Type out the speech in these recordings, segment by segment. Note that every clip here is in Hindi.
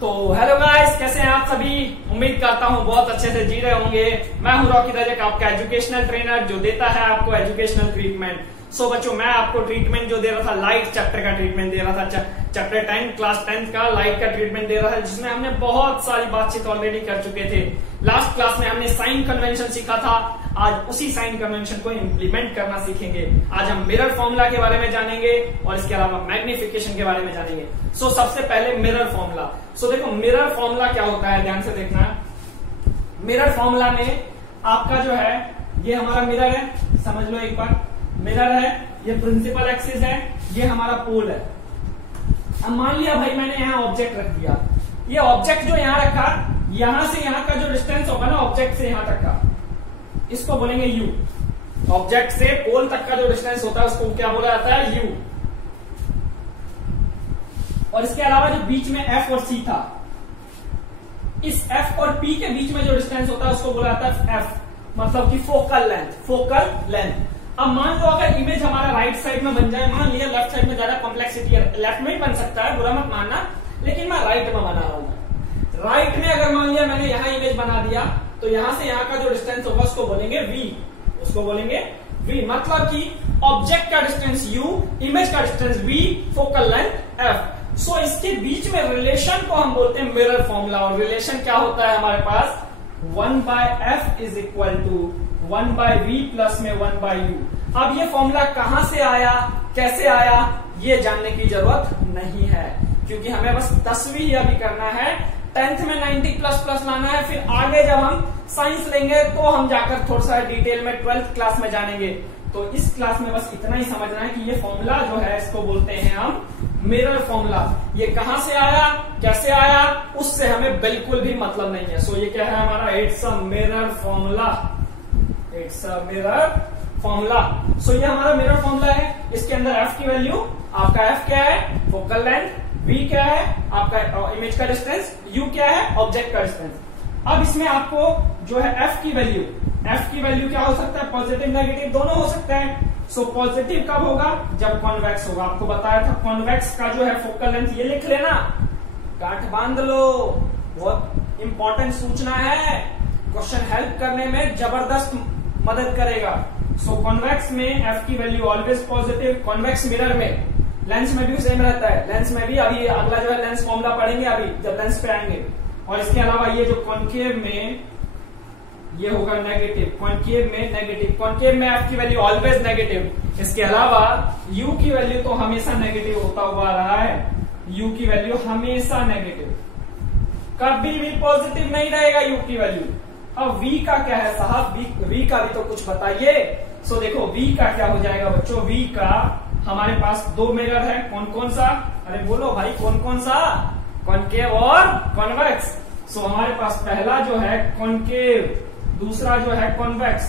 तो हेलो गाइस, कैसे हैं आप सभी। उम्मीद करता हूँ बहुत अच्छे से जी रहे होंगे। मैं हूँ रॉकी रजक, आपका एजुकेशनल ट्रेनर जो देता है आपको एजुकेशनल ट्रीटमेंट। सो बच्चों, मैं आपको ट्रीटमेंट जो दे रहा था, लाइट चैप्टर का ट्रीटमेंट दे रहा था, चैप्टर 10 क्लास 10 का लाइट का ट्रीटमेंट दे रहा था, जिसमें हमने बहुत सारी बातचीत ऑलरेडी कर चुके थे। लास्ट क्लास में हमने साइन कन्वेंशन सीखा था, आज उसी साइन कन्वेंशन को इम्प्लीमेंट करना सीखेंगे। आज हम मिरर फॉर्मूला के बारे में जानेंगे और इसके अलावा मैग्निफिकेशन के बारे में जानेंगे। सो सबसे पहले मिरर फॉर्मूला। सो देखो, मिरर फॉर्मूला क्या होता है, ध्यान से देखना। मिरर फॉर्मूला में आपका जो है, ये हमारा मिरर है, समझ लो एक बार। मिरर है, ये प्रिंसिपल एक्सिस है, ये हमारा पोल है। अब मान लिया भाई मैंने यहाँ ऑब्जेक्ट रख दिया, ये ऑब्जेक्ट जो यहाँ रखा, यहां से यहाँ का जो डिस्टेंस होगा ना ऑब्जेक्ट से यहाँ तक का, इसको बोलेंगे यू। ऑब्जेक्ट से पोल तक का जो डिस्टेंस होता है उसको क्या बोला जाता है, यू। और इसके अलावा जो बीच में एफ और सी था, इस एफ और पी के बीच में जो डिस्टेंस होता है उसको बोला जाता है एफ, मतलब कि फोकल लेंथ। Focal length. अब मान लो अगर इमेज हमारा राइट साइड में बन जाए, मान लिया लेफ्ट साइड में ज्यादा कॉम्प्लेक्सिटी है, लेफ्ट में ही बन सकता है, बुरा मत मानना, लेकिन मैं राइट में बना रहा हूं। राइट में अगर मान लिया मैंने यहाँ इमेज बना दिया, तो यहां से यहाँ का जो डिस्टेंस होगा उसको बोलेंगे वी, उसको बोलेंगे वी। मतलब कि ऑब्जेक्ट का डिस्टेंस u, इमेज का distance v, focal length f। सो इसके बीच में रिलेशन को हम बोलते हैं मिरर फॉर्मूला। और रिलेशन क्या होता है हमारे पास, 1/f is equal to 1/v plus में 1/u। अब ये फॉर्मूला कहां से आया, कैसे आया, ये जानने की जरूरत नहीं है, क्योंकि हमें बस 10वीं ही अभी करना है। 10th में 90 प्लस प्लस लाना है, फिर आगे जब हम साइंस लेंगे तो हम जाकर थोड़ा सा डिटेल में 12th क्लास में जानेंगे। तो इस क्लास में बस इतना ही समझना है कि ये फॉर्मूला जो है इसको बोलते हैं हम मिरर फॉर्मूला। ये कहां से आया, कैसे आया, उससे हमें बिल्कुल भी मतलब नहीं है। सो ये क्या है हमारा, it's a mirror formula. It's a mirror formula. So ये हमारा मिरर फॉर्मूला है। इसके अंदर एफ की वैल्यू, आपका एफ क्या है, फोकल लेंथ, v क्या है आपका इमेज का डिस्टेंस, u क्या है ऑब्जेक्ट का डिस्टेंस। अब इसमें आपको जो है f की वैल्यू क्या हो सकता है, पॉजिटिव नेगेटिव दोनों हो सकता है। सो पॉजिटिव कब होगा, जब कॉन्वेक्स होगा। आपको बताया था कॉन्वेक्स का जो है फोकल लेंथ, ये लिख लेना, गांठ बांध लो, बहुत इंपॉर्टेंट सूचना है, क्वेश्चन हेल्प करने में जबरदस्त मदद करेगा। सो कॉन्वेक्स में f की value always positive. Convex mirror में, लेंस में भी सेम रहता है, लेंस में भी अभी अगला जो है लेंस फॉर्मूला पढ़ेंगे अभी जब लेंस पे आएंगे। और इसके अलावा ये जो कॉन्केव में ये होगा नेगेटिव, कॉन्केव में नेगेटिव, कॉन्केव में एफ की वैल्यू ऑलवेज नेगेटिव। इसके अलावा यू की वैल्यू तो हमेशा नेगेटिव होता हुआ रहा है, यू की वैल्यू हमेशा नेगेटिव, कभी भी पॉजिटिव नहीं रहेगा यू की वैल्यू। अब वी का क्या है साहब, वी का भी तो कुछ बताइए। सो देखो वी का क्या हो जाएगा बच्चों, वी का हमारे पास दो मिरर है, कौन कौन सा, अरे बोलो भाई कौन कौन सा, कॉन्केव और कॉन्वेक्स। सो हमारे पास पहला जो है कॉन्केव, दूसरा जो है कॉन्वेक्स।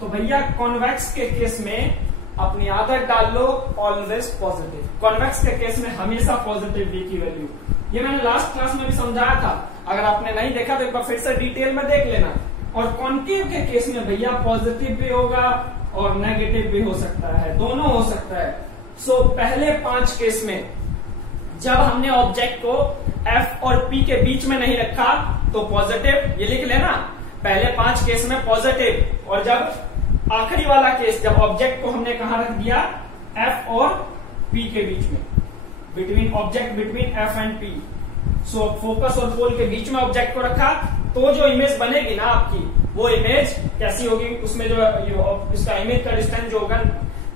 तो भैया कॉन्वेक्स के केस में अपनी आदत डाल लो, ऑलवेज पॉजिटिव। कॉन्वेक्स के केस में हमेशा पॉजिटिव वी की वैल्यू। ये मैंने लास्ट क्लास में भी समझाया था, अगर आपने नहीं देखा तो एक बार फिर से डिटेल में देख लेना। और कॉन्केव के केस में भैया पॉजिटिव भी होगा और नेगेटिव भी हो सकता है, दोनों हो सकता है। सो पहले 5 केस में जब हमने ऑब्जेक्ट को F और P के बीच में नहीं रखा तो पॉजिटिव, ये लिख लेना, पहले 5 केस में पॉजिटिव। और जब आखिरी वाला केस, जब ऑब्जेक्ट को हमने कहां रख दिया, F और P के बीच में, between object between F and P। So focus और पोल के बीच में ऑब्जेक्ट को रखा, तो जो इमेज बनेगी ना आपकी, वो इमेज कैसी होगी, उसमें जो इसका इमेज का डिस्टेंस जो होगा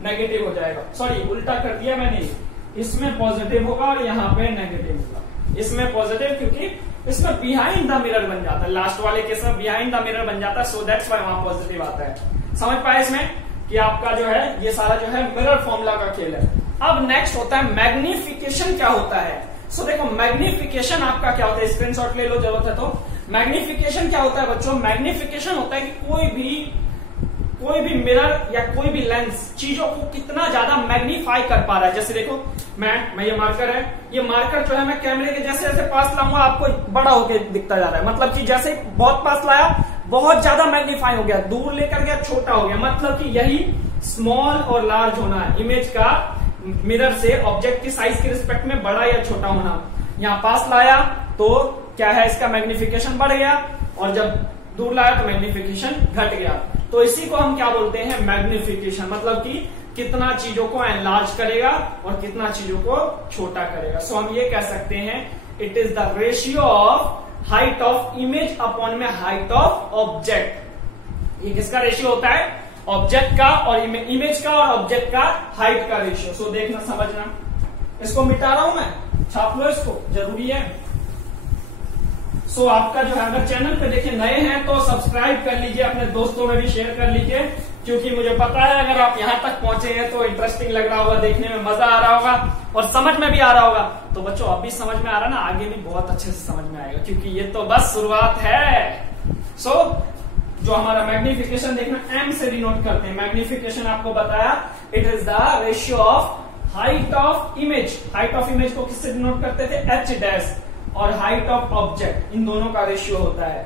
नेगेटिव हो जाएगा। सॉरी उल्टा कर दिया मैंने, इसमें पॉजिटिव होगा और यहाँ पे नेगेटिव होगा। इसमें पॉजिटिव क्योंकि इसमें बिहाइंड द मिरर बन जाता है, लास्ट वाले केस में बिहाइंड द मिरर बन जाता है, सो दैट्स व्हाई वहां पॉजिटिव आता है। समझ पाए इसमें कि आपका जो है ये सारा जो है मिरर फॉर्मूला का खेल है। अब नेक्स्ट होता है मैग्निफिकेशन। क्या होता है, सो देखो मैग्निफिकेशन आपका क्या होता है, स्क्रीनशॉट ले लो जरूरत है तो। मैग्निफिकेशन क्या होता है बच्चों, मैग्निफिकेशन होता है कि कोई भी मिरर या कोई भी लेंस चीजों को कितना ज्यादा मैग्नीफाई कर पा रहा है। जैसे देखो मैं ये मार्कर है, ये मार्कर जो है मैं कैमरे के जैसे जैसे पास लाऊंगा आपको बड़ा होके दिखता जा रहा है, मतलब कि जैसे बहुत पास लाया बहुत ज्यादा मैग्नीफाई हो गया, दूर लेकर गया छोटा हो गया। मतलब कि यही स्मॉल और लार्ज होना है, इमेज का मिरर से ऑब्जेक्ट की साइज के रिस्पेक्ट में बड़ा या छोटा होना। यहाँ पास लाया तो क्या है, इसका मैग्निफिकेशन बढ़ गया, और जब दूर लाया तो मैग्निफिकेशन घट गया। तो इसी को हम क्या बोलते हैं, मैग्निफिकेशन, मतलब कि कितना चीजों को एनलार्ज करेगा और कितना चीजों को छोटा करेगा। सो हम ये कह सकते हैं it is the ratio of height of image upon में हाइट ऑफ ऑब्जेक्ट। ये किसका रेशियो होता है, ऑब्जेक्ट का और इमेज का और ऑब्जेक्ट का हाइट का रेशियो। सो देखना समझना, इसको मिटा रहा हूं मैं, छाप लो इसको, जरूरी है। सो आपका जो है, अगर चैनल पे देखे नए हैं तो सब्सक्राइब कर लीजिए, अपने दोस्तों में भी शेयर कर लीजिए, क्योंकि मुझे पता है अगर आप यहां तक पहुंचे हैं तो इंटरेस्टिंग लग रहा होगा, देखने में मजा आ रहा होगा और समझ में भी आ रहा होगा। तो बच्चों अभी समझ में आ रहा ना, आगे भी बहुत अच्छे से समझ में आएगा, क्योंकि ये तो बस शुरुआत है। सो जो हमारा मैग्निफिकेशन देखना एम से डिनोट करते हैं। मैग्निफिकेशन आपको बताया it is the ratio of height of image. Height of image को किससे डिनोट करते थे, एच डैश, और हाइट ऑफ ऑब्जेक्ट, इन दोनों का रेशियो होता है।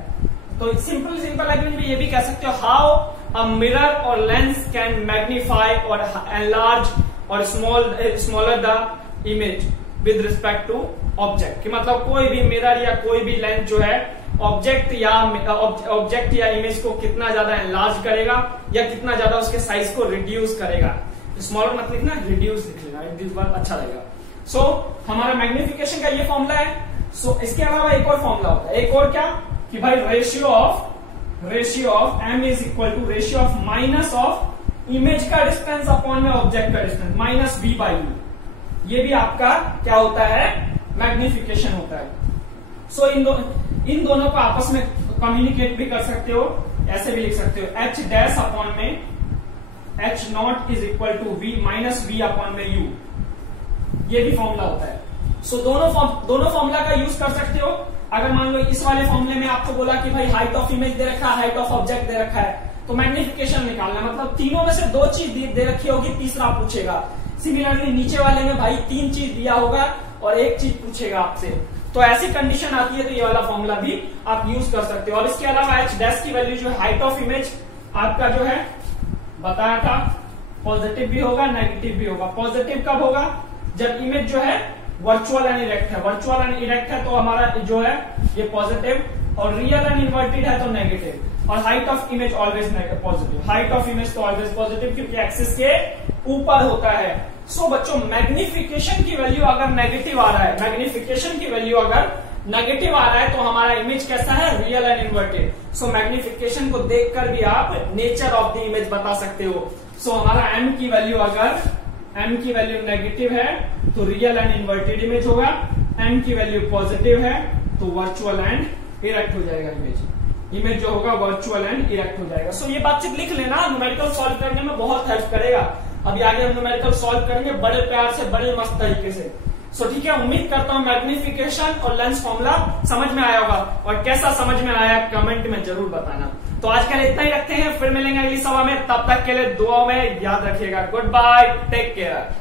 तो सिंपल लैंग्वेज में ये भी कह सकते हो, हाउ अ मिरर और लेंस कैन मैग्नीफाई और एनलार्ज और smaller the image with respect to object. कि मतलब कोई भी मिरर या कोई भी लेंस जो है ऑब्जेक्ट या इमेज को कितना ज्यादा एनलार्ज करेगा या कितना ज्यादा उसके साइज को रिड्यूस करेगा। स्मॉलर मत लिखना, रिड्यूस लिख लेना, रिड्यूस बार अच्छा लगेगा। सो हमारा मैग्निफिकेशन का ये फॉर्मूला है। सो इसके अलावा एक और फॉर्मूला होता है, एक और क्या, कि भाई ratio of M is equal to ratio of minus of image का डिस्टेंस अपॉन में ऑब्जेक्ट का distance minus B by U. ये भी आपका क्या होता है, मैग्निफिकेशन होता है। सो इन दोनों को आपस में कम्युनिकेट भी कर सकते हो, ऐसे भी लिख सकते हो, एच डैश अपॉन में H not is equal to V minus V upon में यू। ये भी फॉर्मूला होता है। सो दोनों फॉर्मूला का यूज कर सकते हो। अगर मान लो इस वाले फॉर्मूले में आपको बोला कि भाई हाइट ऑफ इमेज दे रखा है, हाइट ऑफ ऑब्जेक्ट दे रखा है, तो मैग्निफिकेशन निकालना, मतलब तीनों में से दो चीज दे रखी होगी, तीसरा पूछेगा। सिमिलरली नीचे वाले में भाई तीन चीज दिया होगा और एक चीज पूछेगा आपसे, तो ऐसी कंडीशन आती है तो ये वाला फॉर्मूला भी आप यूज कर सकते हो। और इसके अलावा एच डैश की वैल्यू जो है, हाइट ऑफ इमेज आपका जो है बताया था, पॉजिटिव भी होगा नेगेटिव भी होगा। पॉजिटिव कब होगा, जब इमेज जो है वर्चुअल एंड इरेक्ट है। वर्चुअल एंड इरेक्ट है तो हमारा जो है ये पॉजिटिव, और रियल एंड इन्वर्टेड है तो नेगेटिव। और height of image always positive, height of image तो ऑलवेज पॉजिटिव, क्योंकि एक्सिस के ऊपर होता है। सो बच्चों मैग्निफिकेशन की वैल्यू अगर नेगेटिव आ रहा है, मैग्निफिकेशन की वैल्यू अगर नेगेटिव आ रहा है तो हमारा इमेज कैसा है, real and inverted. So magnification को देखकर भी आप नेचर ऑफ द इमेज बता सकते हो। सो हमारा एम की वैल्यू नेगेटिव है तो रियल एंड इन्वर्टेड इमेज होगा, एम की वैल्यू पॉजिटिव है तो वर्चुअल एंड इरेक्ट हो जाएगा इमेज जो होगा वर्चुअल एंड इरेक्ट हो जाएगा। सो ये बातचीत लिख लेना, न्यूमेरिकल सॉल्व करने में बहुत हेल्प करेगा। अभी आगे हम न्यूमेरिकल सॉल्व करेंगे बड़े प्यार से, बड़े मस्त तरीके से। सो ठीक है, उम्मीद करता हूं मैग्निफिकेशन और लेंस फॉर्मूला समझ में आया होगा, और कैसा समझ में आया कमेंट में जरूर बताना। तो आज के लिए इतना ही रखते हैं, फिर मिलेंगे अगली सभा में, तब तक के लिए दुआ में याद रखिएगा। Goodbye, take care.